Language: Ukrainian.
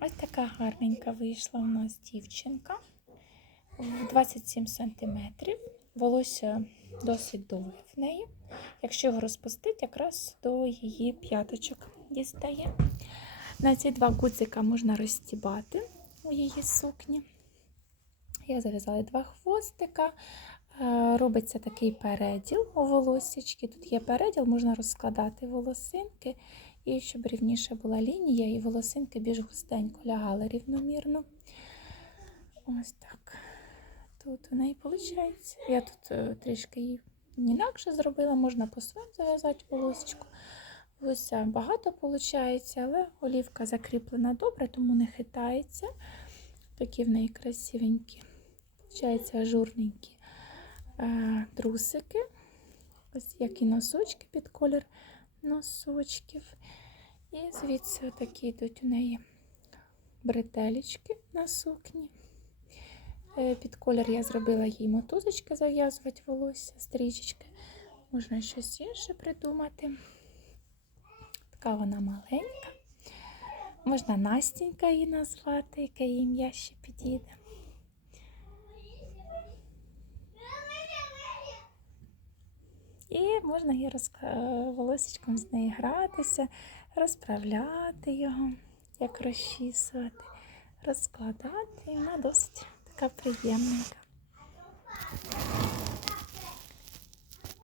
Ось така гарненька вийшла у нас дівчинка. 27 см. Волосся досить довге в неї. Якщо його розпустити, якраз до її п'яточок дістає. На ці два гудзика можна розстібати у її сукні. Я зав'язала два хвостика. Е, Робиться такий переділ у волосічки. Тут є переділ, можна розкладати волосинки, і щоб рівніше була лінія, і волосинки більш густенько лягали рівномірно. Ось так. Тут у неї виходить. Я тут е, трішки її інакше зробила, можна по своєму зав'язати волосечку. Ось багато виходить, але олівка закріплена добре, тому не хитається. Такі в неї красивенькі. Получається ажурненькі е, трусики. Ось як і носочки під колір носочків. І звідси такі йдуть у неї бретелечки на сукні. Е, Під колір я зробила їй мотузочки зав'язувати волосся, стрічечки. Можна щось інше придумати. Така вона маленька. Можна Настінька її назвати, яке їй ім'я ще підійде. І можна її роз... волосечком з неї гратися, розправляти його, як розчісувати, розкладати. І вона досить така приємненька.